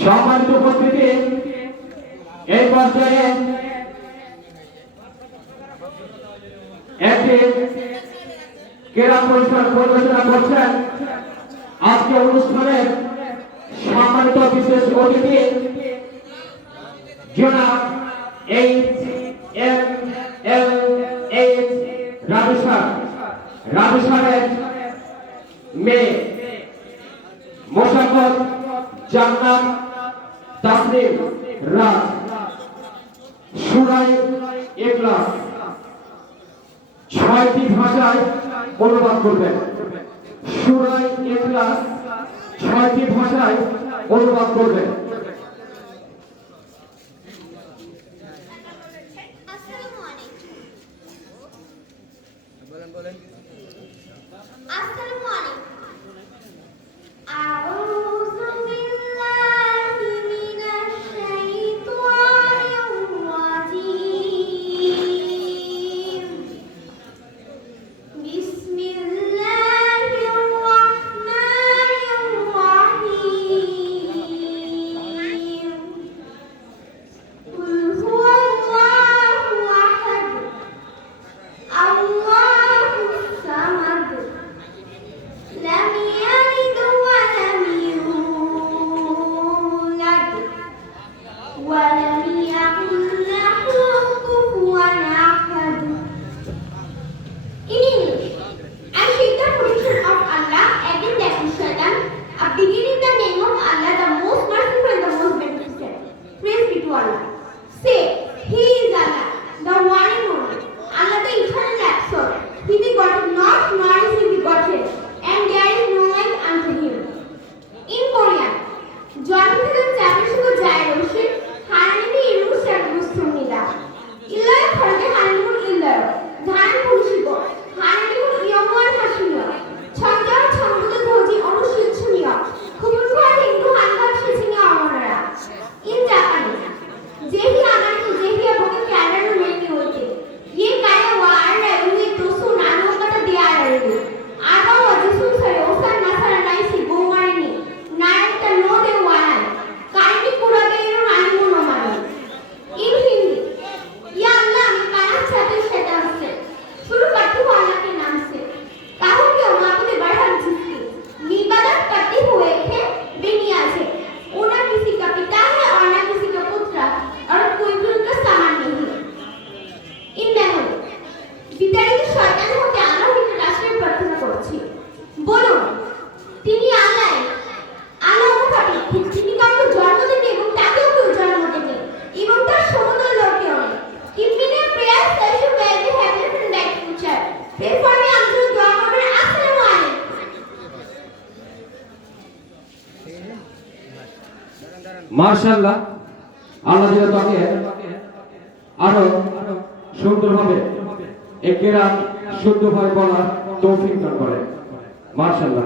সম্মানিত উপস্থিতি, এই পর্যায়ে একটি ক্রীড়া পরিষদ পরিবেশনা করছেন। আজকে অনুষ্ঠানের সম্মানিত বিশেষ অতিথি জোনা এই M L H Raju sir মেয়ে মোশাকর জান্নাত তাসরে রাজ। সুরায় এগলাস। ছয়টি ভাষায় অনুবাদ করবেন। সুরায় এগলাস ছয়টি ভাষায় অনুবাদ করবেন। বলেন বলেন আসসালামু আলাইকুম। Well, মার্শাল্লাহ আল্লাহ যেন তাকে আরও সুন্দরভাবে একেরা শুদ্ধভাবে বলার তৌফিক দান করে মার্শাল্লাহ